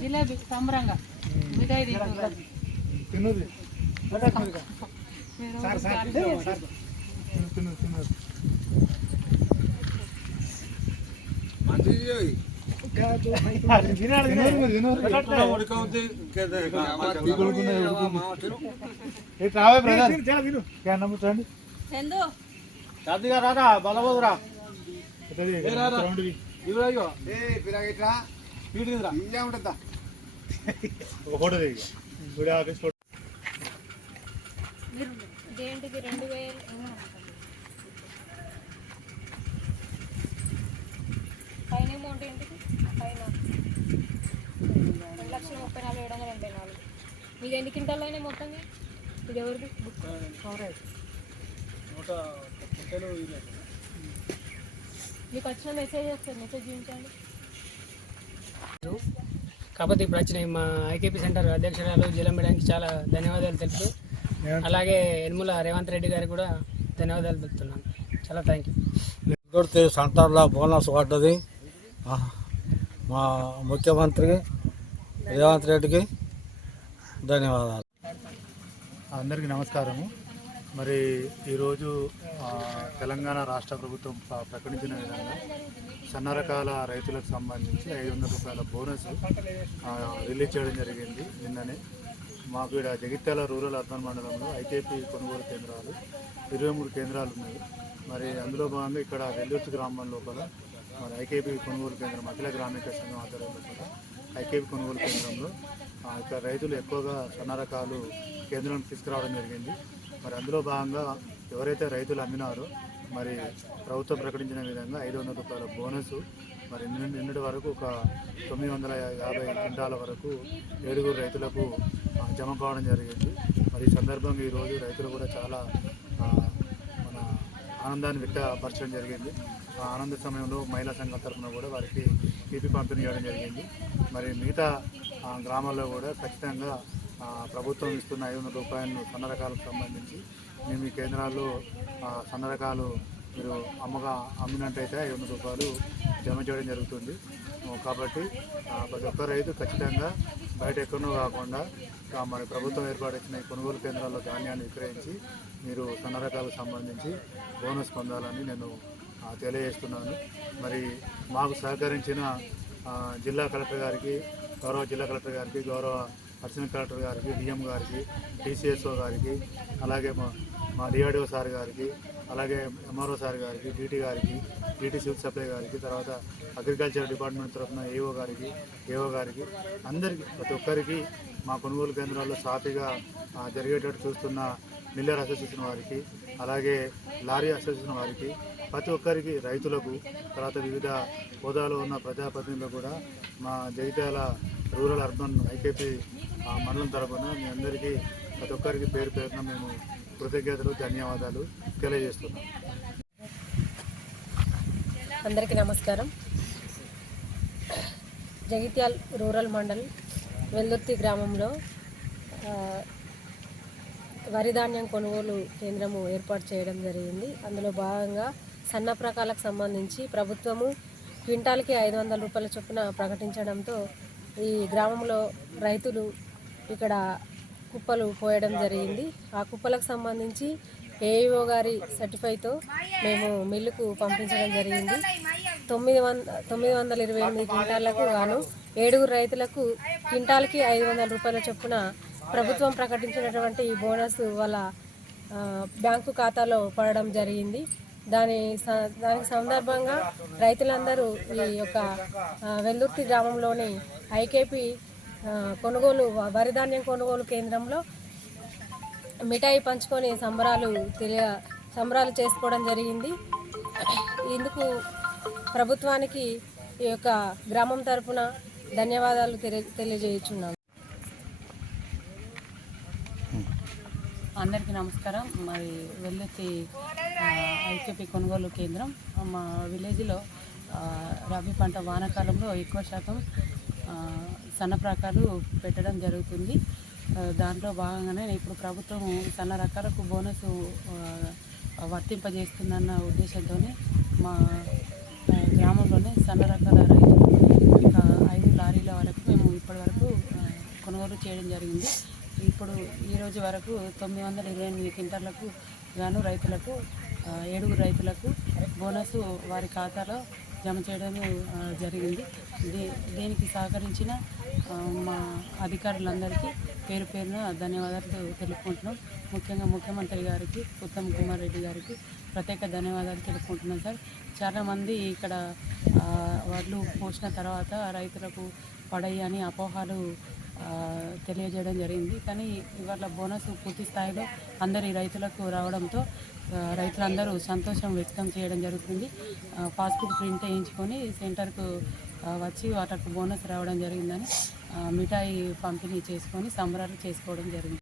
జిలేబీ సంబరంగా. మిఠాయి. తిన్నది. రావే బ్రదర్ నమ్ముతాండి. చందు. రాదా బలబోదురా. ఫోటో దిగి. Office photo. మీరు దేంటికి రెండు వేలు? పైన అమౌంట్ ఏంటిది? పైన. రెండు లక్షల ముప్పై నాలుగు ఏడు వందల ఎనభై నాలుగు. మీది ఎన్ని క్వింటాలు అయినాయి మొత్తం ఇది ఎవరిది? బుక్ మీకు వచ్చిన మెసేజ్ వస్తుంది మెసేజ్ చూపించండి. కాకపోతే ఇప్పుడు వచ్చిన మా ఐకేపీ సెంటర్ అధ్యక్షురాలు జిల్లా మేడానికి చాలా ధన్యవాదాలు తెలుపుతూ అలాగే యనుమల రేవంత్ రెడ్డి గారికి కూడా ధన్యవాదాలు తెలుపుతున్నాను. చాలా థ్యాంక్ యూ కొడితే సెంటర్లో బోనస్ పడ్డది. మా ముఖ్యమంత్రి రేవంత్ రెడ్డికి ధన్యవాదాలు. అందరికీ నమస్కారము. మరి ఈరోజు తెలంగాణ రాష్ట్ర ప్రభుత్వం ప్రకటించిన విధంగా సన్న రకాల రైతులకు సంబంధించి ఐదు వందల రూపాయల బోనస్ రిలీజ్ చేయడం జరిగింది నిన్ననే. మాకు ఇక్కడ జగిత్యాల రూరల్ అర్బన్ మండలంలో ఐకేపీ కొనుగోలు కేంద్రాలు ఇరవై మూడు కేంద్రాలు ఉన్నాయి. మరి అందులో భాగంగా ఇక్కడ వెల్లూర్చి గ్రామం లోపల మరి ఐకేపీ కొనుగోలు కేంద్రం అఖిల గ్రామీణ సంఘం ఆధ్వర్యంలో కూడా ఐకేపీ కొనుగోలు కేంద్రంలో ఇక్కడ రైతులు ఎక్కువగా సన్న రకాలు కేంద్రానికి తీసుకురావడం జరిగింది. మరి అందులో భాగంగా ఎవరైతే రైతులు అమ్మినారో మరి ప్రభుత్వం ప్రకటించిన విధంగా ఐదు వందల రూపాయల బోనస్ మరి నిన్నటి వరకు ఒక తొమ్మిది వందల యాభై క్వింటాల వరకు ఏడుగురు రైతులకు జమ కావడం జరిగింది. మరి ఈ సందర్భంగా ఈరోజు రైతులు కూడా చాలా మన ఆనందాన్ని వ్యక్తపరచడం జరిగింది. ఆ ఆనంద సమయంలో మహిళా సంఘం తరఫున కూడా వారికి తీపి పంపిణీ చేయడం జరిగింది. మరి మిగతా ఆ, గ్రామాల్లో కూడా ఖచ్చితంగా ప్రభుత్వం ఇస్తున్న ఐదు వందల రూపాయలను సన్న రకాలకు సంబంధించి మేము ఈ కేంద్రాల్లో సన్న రకాలు మీరు అమ్మగా అమ్మినట్టయితే ఐదు వందల రూపాయలు జమ చేయడం జరుగుతుంది. కాబట్టి ప్రతి ఒక్క రైతు ఖచ్చితంగా బయట ఎక్కడో కాకుండా మరి మన ప్రభుత్వం ఏర్పాటు చేసిన కొనుగోలు కేంద్రాల్లో ధాన్యాన్ని విక్రయించి మీరు సన్న రకాలకు సంబంధించి బోనస్ పొందాలని నేను తెలియజేస్తున్నాను. మరి మాకు సహకరించిన జిల్లా కలెక్టర్ గారికి గౌరవ జిల్లా కలెక్టర్ గారికి గౌరవ అసిస్టెంట్ కలెక్టర్ గారికి డిఎం గారికి టీసీఎస్ఓ గారికి అలాగే మా మా డిఆర్డిఓ సార్ గారికి అలాగే ఎంఆర్ఓ సార్ గారికి డీటీ గారికి డీటీ సివిల్ సప్లై గారికి తర్వాత అగ్రికల్చర్ డిపార్ట్మెంట్ తరఫున ఏఓ గారికి ఏఓ గారికి అందరికీ ప్రతి ఒక్కరికి మా కొనుగోలు కేంద్రాల్లో సాఫీగా జరిగేటట్టు చూస్తున్న మిల్లర్ అసోసియేషన్ వారికి అలాగే లారీ అసోసియేషన్ వారికి ప్రతి ఒక్కరికి రైతులకు తర్వాత వివిధ హోదాలో ఉన్న ప్రజాప్రతినిధులకు కూడా మా జగిత్యాల రూరల్ అర్బన్ ఐకేపీ మండలం తరఫున మీ అందరికీ ప్రతి ఒక్కరికి పేరు పేరున మేము కృతజ్ఞతలు ధన్యవాదాలు తెలియజేస్తున్నాం. అందరికీ నమస్కారం. జగిత్యాల్ రూరల్ మండల్ వెల్దుర్తి గ్రామంలో వరిధాన్యం వరి ధాన్యం కొనుగోలు కేంద్రము ఏర్పాటు చేయడం జరిగింది. అందులో భాగంగా సన్న ప్రకాలకు సంబంధించి ప్రభుత్వము క్వింటాల్కి ఐదు వందల రూపాయల చొప్పున ప్రకటించడంతో ఈ గ్రామంలో రైతులు ఇక్కడ కుప్పలు పోయడం జరిగింది. ఆ కుప్పలకు సంబంధించి ఏఈఓ గారి సర్టిఫైతో మేము మిల్లుకు పంపించడం జరిగింది. తొమ్మిది వంద తొమ్మిది వందల ఇరవై ఎనిమిది క్వింటాలకు గాను ఏడుగురు రైతులకు క్వింటాల్కి ఐదు వందల రూపాయల చొప్పున ప్రభుత్వం ప్రకటించినటువంటి ఈ బోనస్ వాళ్ళ బ్యాంకు ఖాతాలో పడడం జరిగింది. దాని స- దానికి సందర్భంగా రైతులందరూ ఈ యొక్క వెల్లుర్తి గ్రామంలోని ఐకేపీ కొనుగోలు వరిధాన్యం కొనుగోలు కేంద్రంలో మిఠాయి పంచుకొని సంబరాలు తెలియ సంబరాలు చేసుకోవడం జరిగింది. ఇందుకు ప్రభుత్వానికి ఈ యొక్క గ్రామం తరఫున ధన్యవాదాలు తెలియ తెలియజేయుచున్నాను అందరికీ నమస్కారం. మరి వెల్లుతి ఐకేపీ కొనుగోలు కేంద్రం మా విలేజ్లో రబీ పంట వానాకాలంలో ఎక్కువ శాతం సన్న రకాలు పెట్టడం జరుగుతుంది. దాంట్లో భాగంగానే ఇప్పుడు ప్రభుత్వం సన్న రకాలకు బోనస్ వర్తింపజేస్తుందన్న ఉద్దేశంతో మా గ్రామంలోనే సన్న రకాల రైతులు ఐదు లారీల వరకు మేము ఇప్పటి వరకు కొనుగోలు చేయడం జరిగింది. ఇప్పుడు ఈ రోజు వరకు తొమ్మిది వందల ఇరవై ఎనిమిది క్వింటర్లకు గాను రైతులకు ఏడుగురు రైతులకు బోనస్ వారి ఖాతాలో జమ చేయడం జరిగింది. దీ దీనికి సహకరించిన మా అధికారులందరికీ పేరు పేరున ధన్యవాదాలు తెలుపుకుంటున్నాం. ముఖ్యంగా ముఖ్యమంత్రి గారికి ఉత్తమ్ కుమార్ రెడ్డి గారికి ప్రత్యేక ధన్యవాదాలు తెలుపుకుంటున్నాం సార్. చాలామంది ఇక్కడ వడ్లు పోసిన తర్వాత రైతులకు పడయ్యని అని అపోహాలు తెలియజేయడం జరిగింది. కానీ ఇవాళ బోనస్ పూర్తి స్థాయిలో అందరి రైతులకు రావడంతో రైతులందరూ సంతోషం వ్యక్తం చేయడం జరుగుతుంది. ఆ, పాస్బుక్ ప్రింట్ వేయించుకొని సెంటర్కు వచ్చి వాటికి బోనస్ రావడం జరిగిందని మిఠాయి పంపిణీ చేసుకొని సంబరాలు చేసుకోవడం జరిగింది.